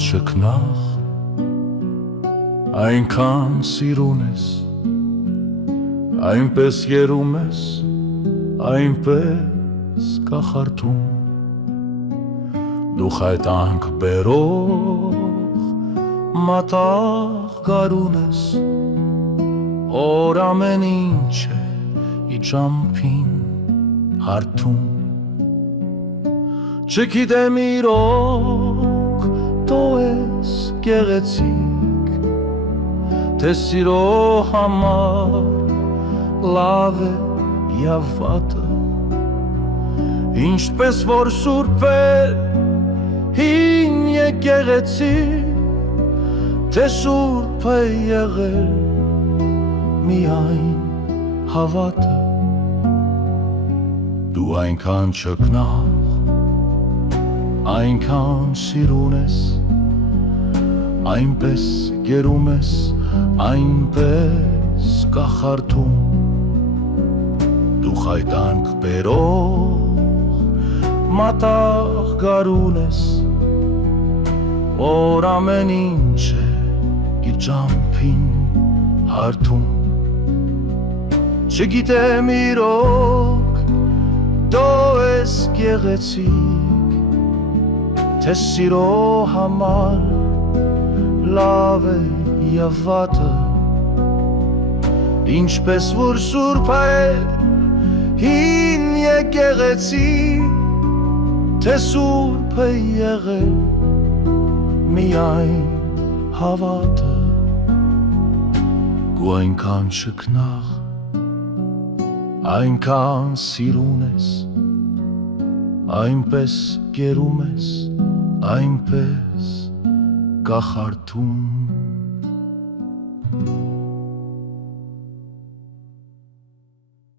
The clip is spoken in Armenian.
չքնաղ, այնքան սիրուն ես, այնպես երում ես, այնպես կախարդում, դու խայտանք բերող մատաղ գարուն ես, օր ամեն ինչ է իջամփին հարթում, չգիտեմ իրոք դու ես գեղեցիկ, թե սիրո համար լավ է և վատը, ինչպես որ սուրբ է հին եկեղեցի, թե սուրբ է եղել միայն հավատը, դու այնքան չքնաղ, այնքան սիրուն ես, այնպես գերում ես, այնպես կախարդում, դու խայտանք բերող մատաղ գարուն ես, օր ամեն ինչ է իր ջամփին հարթում, չգիտեմ իրոք դու ես գեղեցիկ, թե սիրո համար լավ է և վատը, ինչպես որ սուրբ է հին եկեղեցի, թե սուրբ է եղել միայն հավատը, դու այնքան չքնաղ, այնքան սիրուն ես, այնպես գերում ես, այնպես կախարդում,